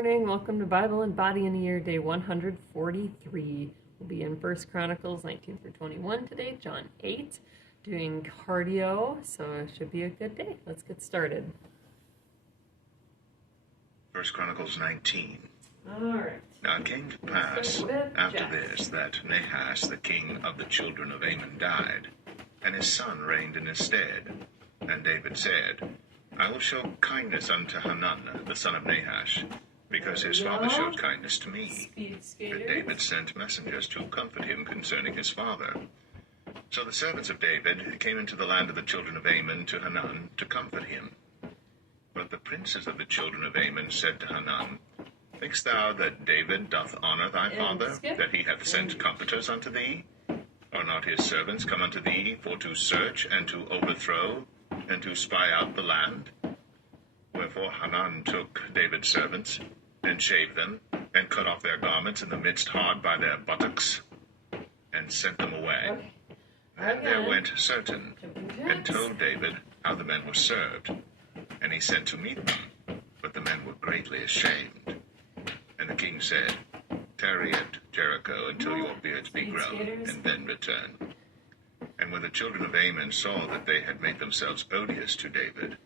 Morning, welcome to Bible and Body in a Year, day 143. We'll be in 1 Chronicles 19 through 21 today, John 8, doing cardio, so it should be a good day. Let's get started. 1 Chronicles 19. All right. Now it came to pass after this that Nahash, the king of the children of Ammon, died, and his son reigned in his stead. And David said, I will show kindness unto Hanun, the son of Nahash, because his father showed kindness to me. But David sent messengers to comfort him concerning his father. So the servants of David came into the land of the children of Ammon to Hanun to comfort him. But the princes of the children of Ammon said to Hanun, Thinkst thou that David doth honor thy father, that he hath sent comforters unto thee? Are not his servants come unto thee for to search and to overthrow and to spy out the land? Wherefore Hanun took David's servants, and shaved them, and cut off their garments in the midst hard by their buttocks, and sent them away. And there went certain, and told David how the men were served. And he sent to meet them, but the men were greatly ashamed. And the king said, Tarry at Jericho until your beards be grown, and then return. And when the children of Ammon saw that they had made themselves odious to David,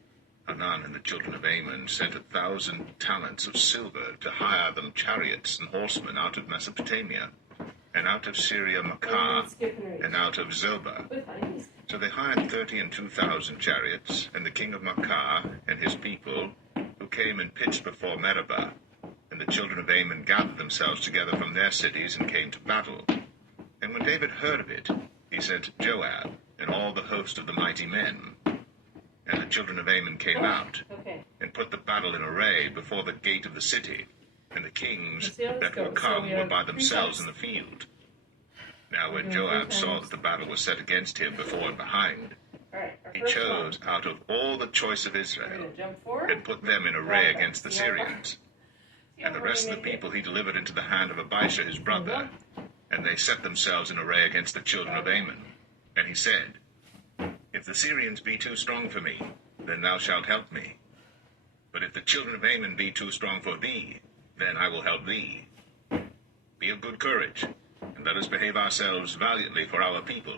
Hanun and the children of Ammon sent 1,000 talents of silver to hire them chariots and horsemen out of Mesopotamia, and out of Syria Makkah, and out of Zobah. So they hired 32,000 chariots, and the king of Makkah and his people, who came and pitched before Meribah. And the children of Ammon gathered themselves together from their cities and came to battle. And when David heard of it, he sent Joab and all the host of the mighty men. And the children of Ammon came out and put the battle in array before the gate of the city, and the kings that were come were by themselves in the field. Now when Joab saw that the battle was set against him before and behind, he chose out of all the choice of Israel, and put them in array against the Syrians. And the rest of the people he delivered into the hand of Abishai his brother, and they set themselves in array against the children of Ammon. And he said, If the Syrians be too strong for me, then thou shalt help me. But if the children of Ammon be too strong for thee, then I will help thee. Be of good courage, and let us behave ourselves valiantly for our people,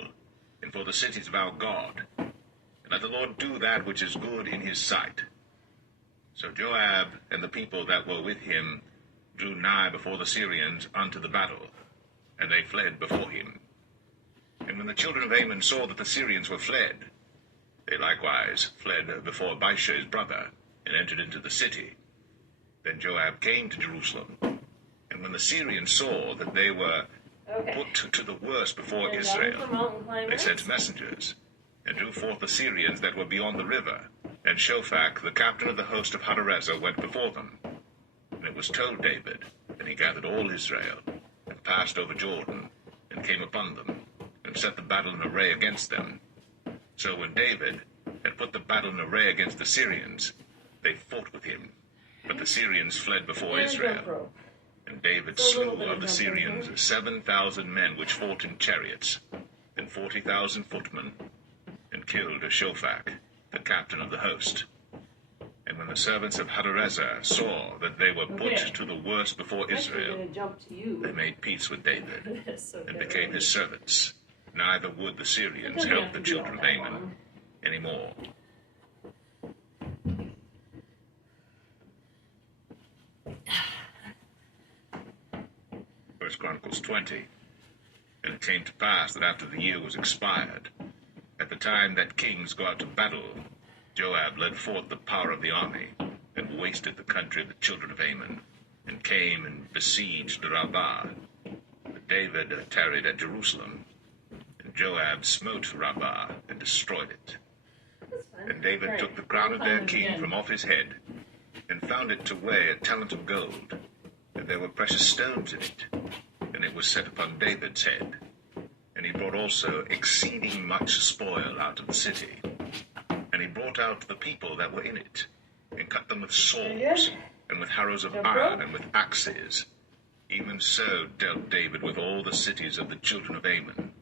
and for the cities of our God. And let the Lord do that which is good in his sight. So Joab and the people that were with him drew nigh before the Syrians unto the battle, and they fled before him. And when the children of Ammon saw that the Syrians were fled, they likewise fled before Abishai his brother, and entered into the city. Then Joab came to Jerusalem, and when the Syrians saw that they were put to the worse before Israel, they sent messengers, and drew forth the Syrians that were beyond the river, and Shophach, the captain of the host of Hadarezer, went before them. And it was told David, and he gathered all Israel, and passed over Jordan, and came upon them, and set the battle in array against them. So when David had put the battle in array against the Syrians, they fought with him, but the Syrians fled before Israel. And David slew of the Syrians 7,000 men which fought in chariots, and 40,000 footmen, and killed Shophach, the captain of the host. And when the servants of Hadarezer saw that they were put to the worse before Israel, they made peace with David, and became his servants. Neither would the Syrians help the children of Ammon any more. 1 Chronicles 20. And it came to pass that after the year was expired, at the time that kings go out to battle, Joab led forth the power of the army, and wasted the country of the children of Ammon, and came and besieged Rabbah. But David tarried at Jerusalem, and Joab smote Rabbah, and destroyed it. And David took the crown of their king from off his head, and found it to weigh a talent of gold, and there were precious stones in it, and it was set upon David's head. And he brought also exceeding much spoil out of the city. And he brought out the people that were in it, and cut them with swords, and with harrows of iron, and with axes. Even so dealt David with all the cities of the children of Ammon.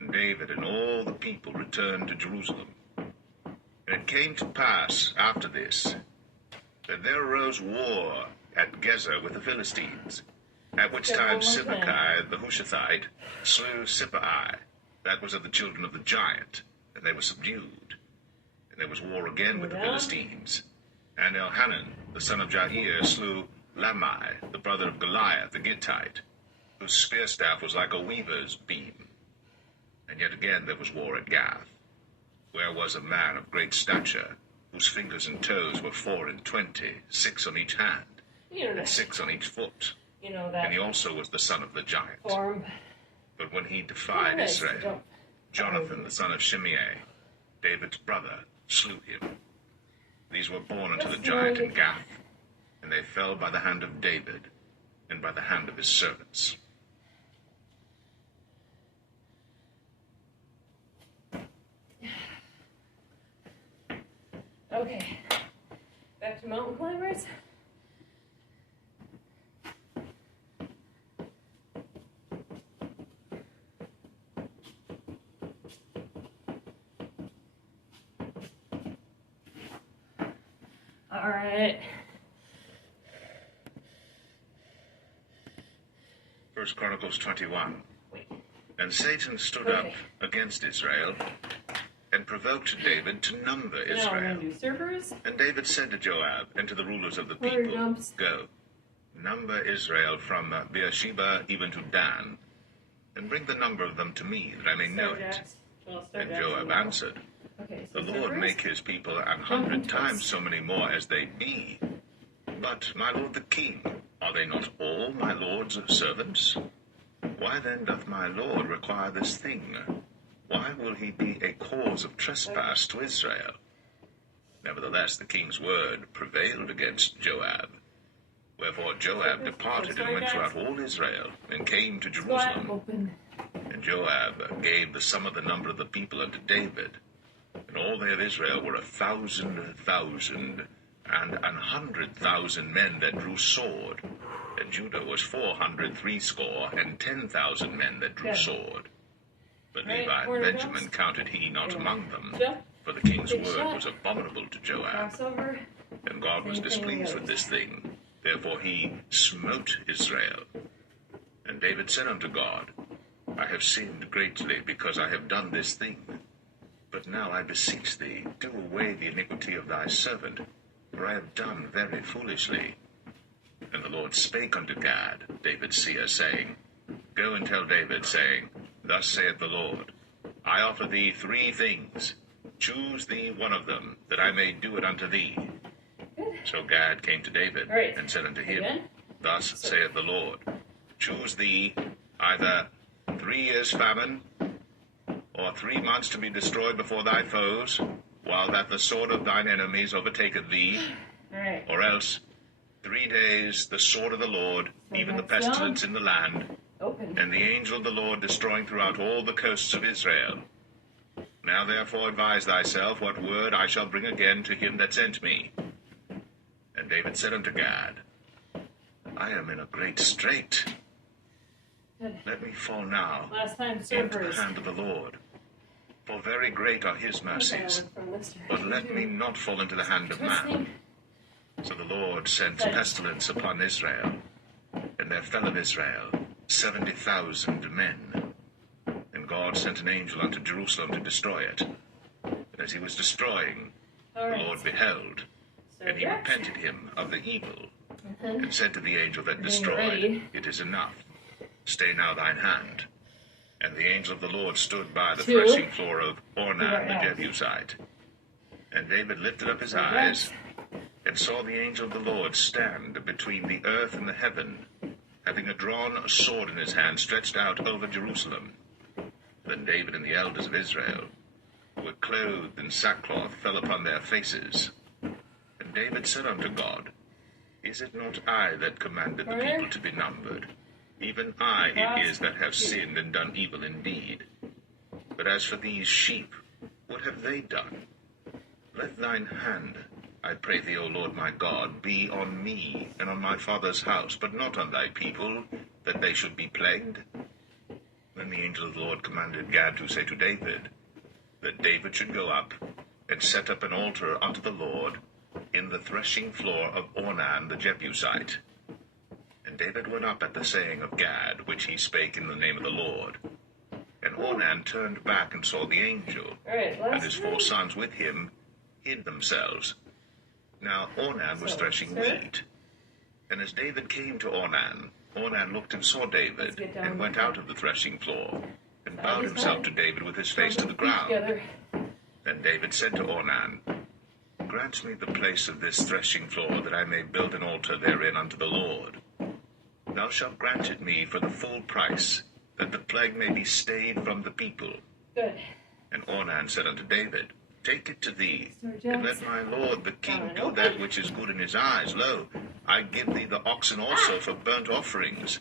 And David and all the people returned to Jerusalem. And it came to pass after this, that there arose war at Gezer with the Philistines, at which Good, time one more time. Sibbecai the Hushathite slew Sippai, that was of the children of the giant, and they were subdued. And there was war again with the Down. Philistines. And Elhanan, the son of Jair, slew Lamai, the brother of Goliath the Gittite, whose spear staff was like a weaver's beam. And yet again there was war at Gath, where was a man of great stature, whose fingers and toes were 24, 6 on each hand, You know and that. 6 on each foot. You know And he that also was the son of the giant. form. But when he defied Nice. Israel, Don't- Jonathan, the son of Shimei, David's brother, slew him. These were born unto the That's giant in right. Gath, and they fell by the hand of David, and by the hand of his servants. Okay. Back to mountain climbers. All right. 1 Chronicles 21. Wait. And Satan stood Okay. up against Israel, and provoked David to number Now we're Israel. gonna do servers. And David said to Joab and to the rulers of the Water people, jumps. Go, number Israel from Beersheba even to Dan, and bring the number of them to me, that I may know it. Starjacks. Well, And Starjacks Joab now. answered, Okay, The so Lord servers. make his people 100 times so many more as they be. But, my lord the king, are they not all my lord's servants? Why then doth my lord require this thing? Why will he be a cause of trespass to Israel? Nevertheless, the king's word prevailed against Joab. Wherefore Joab departed and went throughout all Israel, and came to Squat, Jerusalem. open. And Joab gave the sum of the number of the people unto David. And all they of Israel were 1,000,000, and 100,000 men that drew sword. And Judah was 460, and 10,000 men that drew Okay. sword. But Right, Levi and corner Benjamin jumps. counted he not among them. Jump. For the king's Big word shot. was abominable to Joab. Crossover. And God was Same thing displeased goes. with this thing. Therefore he smote Israel. And David said unto God, I have sinned greatly, because I have done this thing. But now I beseech thee, do away the iniquity of thy servant, for I have done very foolishly. And the Lord spake unto Gad, David's seer, saying, Go and tell David, saying, Thus saith the Lord, I offer thee 3 things. Choose thee one of them, that I may do it unto thee. So Gad came to David, Right. and said unto him, Again? Thus saith the Lord, Choose thee either 3 years' famine, or 3 months to be destroyed before thy foes, while that the sword of thine enemies overtaketh thee, All right. or else 3 days the sword of the Lord, So even the that's pestilence in the land, Open. and the angel of the Lord destroying throughout all the coasts of Israel. Now therefore advise thyself what word I shall bring again to him that sent me. And David said unto Gad, I am in a great strait. Good. Let me fall now Last time into servers. the hand of the Lord. For very great are his mercies. From this But let me not fall into the hand of man. Twisting. So the Lord sent pestilence upon Israel, and there fell of Israel 70,000 men. And God sent an angel unto Jerusalem to destroy it. And as he was destroying, All the right. Lord beheld, and he Starjacks. repented him of the evil, Mhm. and said to the angel that Getting destroyed, ready. It is enough. Stay now thine hand. And the angel of the Lord stood by the 2. threshing floor of Ornan the Right. Jebusite. And David lifted up his Starjacks. eyes, and saw the angel of the Lord stand between the earth and the heaven, having drawn a sword in his hand, stretched out over Jerusalem. Then David and the elders of Israel, who were clothed in sackcloth, fell upon their faces. And David said unto God, Is it not I that commanded the Corner. people to be numbered? Even I it is that have sinned and done evil indeed. But as for these sheep, what have they done? Let thine hand, I pray thee, O Lord my God, be on me and on my father's house, but not on thy people, that they should be plagued. Then the angel of the Lord commanded Gad to say to David, that David should go up and set up an altar unto the Lord, in the threshing floor of Ornan the Jebusite. And David went up at the saying of Gad, which he spake in the name of the Lord. And Ornan turned back and saw the angel, and his 4 sons with him hid themselves. Now Ornan was threshing wheat. And as David came to Ornan, Ornan looked and saw David, and went out of the threshing floor, and bowed himself to David with his face to the ground. Then David said to Ornan, Grant me the place of this threshing floor, that I may build an altar therein unto the Lord. Thou shalt grant it me for the full price, that the plague may be stayed from the people. Good. And Ornan said unto David, Take it to thee, and let my lord the king do that which is good in his eyes. Lo, I give thee the oxen also for burnt offerings,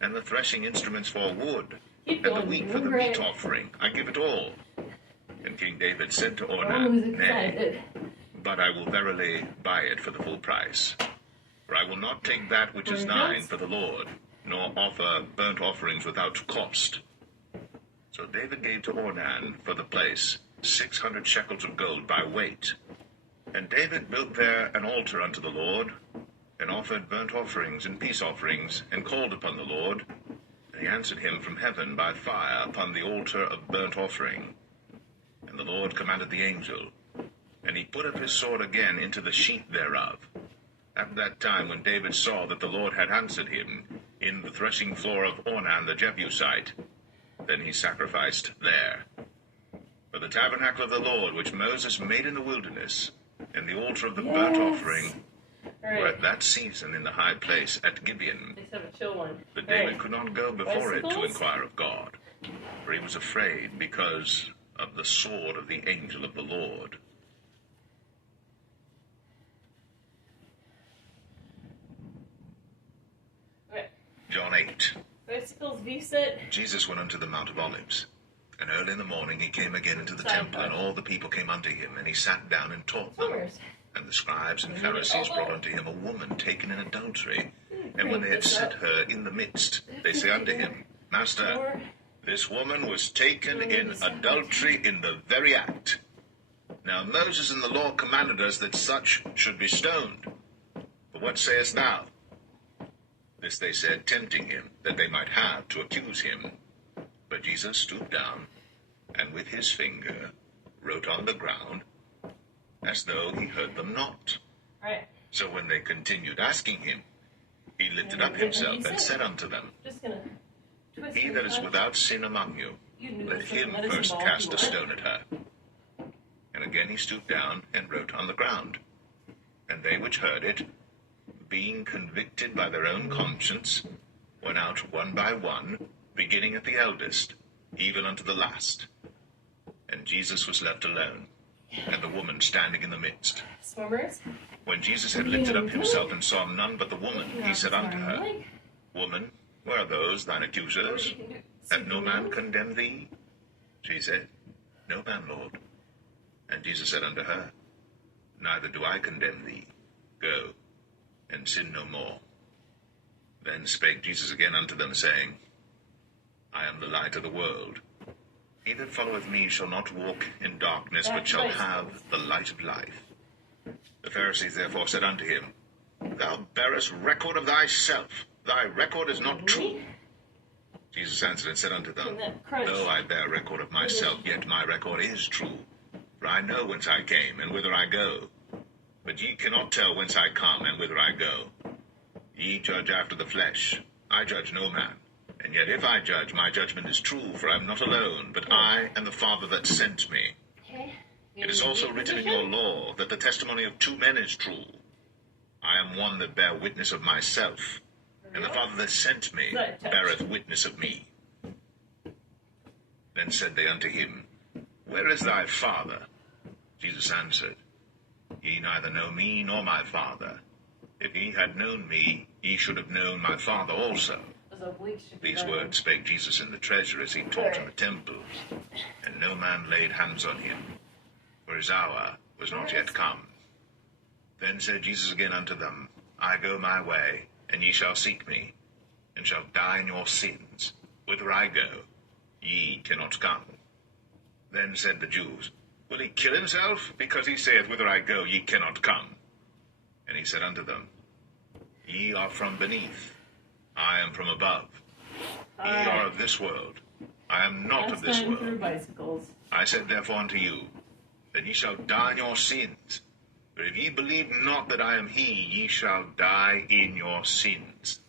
and the threshing instruments for wood, and the wheat for the meat offering. I give it all. And King David said to Ornan, Nay, but I will verily buy it for the full price. For I will not take that which is thine for the Lord, nor offer burnt offerings without cost. So David gave to Ornan for the place 600 shekels of gold by weight. And David built there an altar unto the Lord, and offered burnt offerings and peace offerings, and called upon the Lord. And he answered him from heaven by fire upon the altar of burnt offering. And the Lord commanded the angel, and he put up his sword again into the sheath thereof. At that time when David saw that the Lord had answered him in the threshing floor of Ornan the Jebusite, then he sacrificed there. For the tabernacle of the Lord, which Moses made in the wilderness, and the altar of the burnt offering, were at that season in the high place at Gibeon. But David could not go before it to inquire of God, for he was afraid because of the sword of the angel of the Lord. John 8. Bicycles, V-sit. Jesus went unto the Mount of Olives. And early in the morning he came again into the temple, and all the people came unto him, and he sat down and taught them. And the scribes and Pharisees brought unto him a woman taken in adultery. And when they had set her in the midst, they say unto him, Master, this woman was taken in adultery in the very act. Now Moses in the law commanded us that such should be stoned. But what sayest thou? This they said, tempting him, that they might have to accuse him. But Jesus stooped down, and with his finger wrote on the ground, as though he heard them not. Right. So when they continued asking him, he lifted up himself and said unto them, He that is without sin among you, let him first cast a stone at her. And again he stooped down and wrote on the ground. And they which heard it, being convicted by their own conscience, went out one by one, beginning at the eldest, even unto the last. And Jesus was left alone, and the woman standing in the midst. Swimmers. When Jesus had lifted up himself and saw none but the woman, he said unto her, Woman, where are those thine accusers? Hath no man condemned thee? She said, No man, Lord. And Jesus said unto her, Neither do I condemn thee. Go, and sin no more. Then spake Jesus again unto them, saying, I am the light of the world. He that followeth me shall not walk in darkness, but shall have the light of life. The Pharisees therefore said unto him, Thou bearest record of thyself. Thy record is not true. Jesus answered and said unto them, Though I bear record of myself, yet my record is true. For I know whence I came, and whither I go. But ye cannot tell whence I come, and whither I go. Ye judge after the flesh. I judge no man. And yet if I judge, my judgment is true, for I am not alone, but I and the Father that sent me. It is also written in your law that the testimony of 2 men is true. I am one that bear witness of myself, and the Father that sent me beareth witness of me. Then said they unto him, Where is thy Father? Jesus answered, Ye neither know me nor my Father. If ye had known me, ye should have known my Father also. These words spake Jesus in the treasure as he taught in the temple, and no man laid hands on him, for his hour was not yet come. Then said Jesus again unto them, I go my way, and ye shall seek me, and shall die in your sins. Whither I go, ye cannot come. Then said the Jews, Will he kill himself, because he saith, Whither I go, ye cannot come? And he said unto them, Ye are from beneath, I am from above. Ye are of this world, I am not of this world. Bicycles. I said therefore unto you, that ye shall die in your sins. For if ye believe not that I am he, ye shall die in your sins.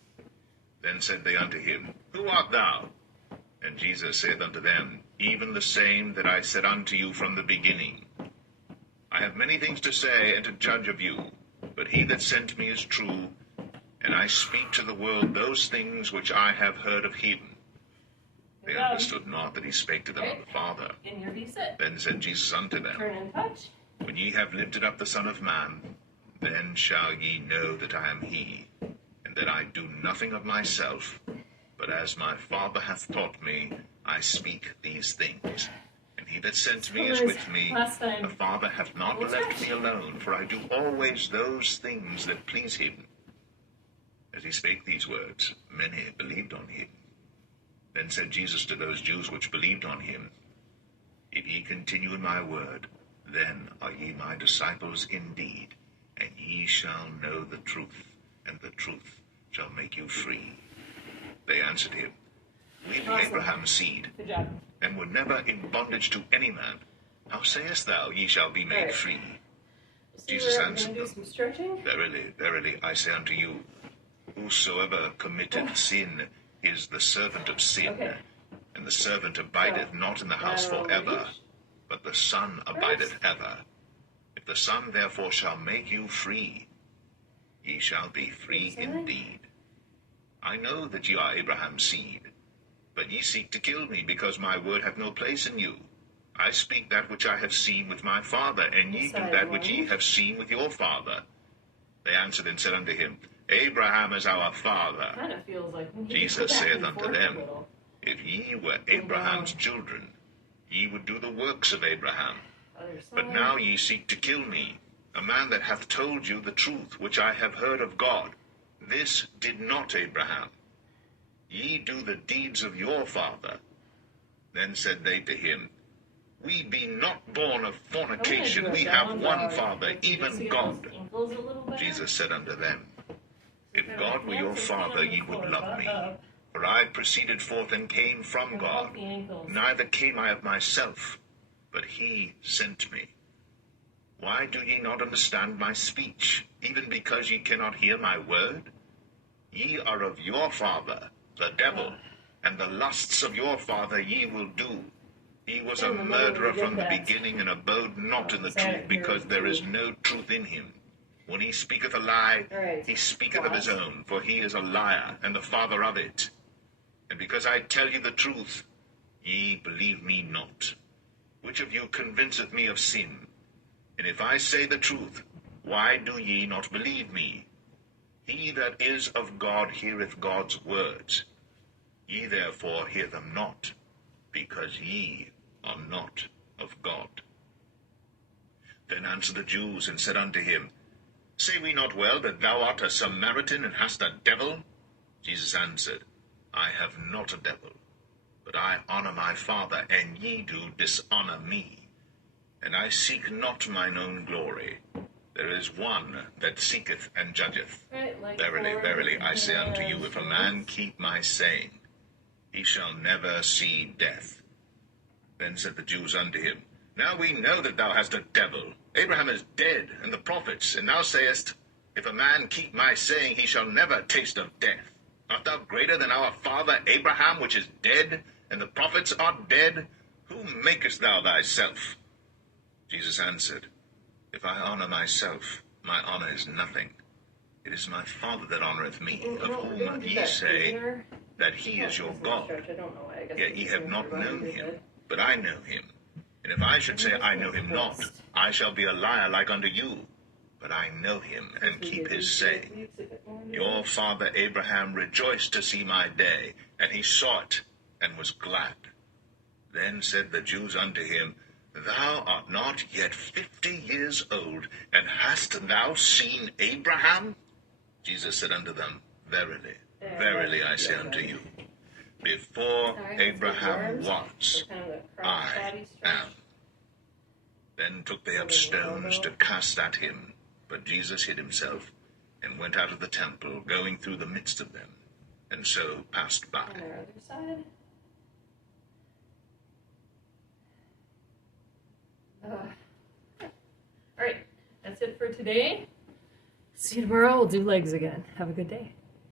Then said they unto him, Who art thou? And Jesus saith unto them, Even the same that I said unto you from the beginning. I have many things to say and to judge of you, but he that sent me is true, and I speak to the world those things which I have heard of him. They understood not that he spake to them of the Father. Then said Jesus unto them, Turn and touch. When ye have lifted up the Son of Man, then shall ye know that I am he, and that I do nothing of myself, but as my Father hath taught me, I speak these things. And he that sent me is with me. The Father hath not left me alone, for I do always those things that please him. As he spake these words, many believed on him. Then said Jesus to those Jews which believed on him, If ye continue in my word, then are ye my disciples indeed, and ye shall know the truth, and the truth shall make you free. They answered him, We be Abraham's seed, Good job. and were never in bondage to any man. How sayest thou, ye shall be made free? Jesus answered do them, some stretching. Verily, verily, I say unto you, whosoever committeth sin is the servant of sin, Okay. and the servant abideth not in the house forever, but the Son abideth ever. If the Son therefore shall make you free, ye shall be free indeed. I know that ye are Abraham's seed, but ye seek to kill me, because my word hath no place in you. I speak that which I have seen with my father, and ye do that which ye have seen with your father. They answered and said unto him, Abraham is our father. Kind of feels like Jesus saith unto them, If ye were Abraham's children, ye would do the works of Abraham. But now ye seek to kill me, a man that hath told you the truth which I have heard of God. This did not Abraham. Ye do the deeds of your father. Then said they to him, We be not born of fornication, we have one Father, even God. Jesus said unto them, If God were your Father, ye would love me. For I proceeded forth and came from God. Neither came I of myself, but he sent me. Why do ye not understand my speech, even because ye cannot hear my word? Ye are of your father, the devil, and the lusts of your father ye will do. He was a murderer from the beginning, and abode not in the truth, because there is no truth in him. When he speaketh a lie, he speaketh of his own, for he is a liar, and the father of it. And because I tell you the truth, ye believe me not. Which of you convinceth me of sin? And if I say the truth, why do ye not believe me? He that is of God heareth God's words. Ye therefore hear them not, because ye are not of God. Then answered the Jews, and said unto him, Say we not well that thou art a Samaritan, and hast a devil? Jesus answered, I have not a devil, but I honor my Father, and ye do dishonor me. And I seek not mine own glory. There is one that seeketh and judgeth. Verily, verily, I say unto you, if a man keep my saying, he shall never see death. Then said the Jews unto him, Now we know that thou hast a devil. Abraham is dead, and the prophets, and thou sayest, If a man keep my saying, he shall never taste of death. Art thou greater than our father Abraham, which is dead, and the prophets are dead? Who makest thou thyself? Jesus answered, If I honor myself, my honor is nothing. It is my Father that honoreth me, of whom ye say that he is your God. Yet ye have not known him, but I know him. And if I should say I know him not, I shall be a liar like unto you. But I know him, and keep his saying. Your father Abraham rejoiced to see my day, and he saw it, and was glad. Then said the Jews unto him, Thou art not yet 50 years old, and hast thou seen Abraham? Jesus said unto them, Verily, verily, I say unto you, before Abraham was, I am. Then took they up stones to cast at him. But Jesus hid himself and went out of the temple, going through the midst of them, and so passed by. On their other side. All right, that's it for today. See you tomorrow. We'll do legs again. Have a good day.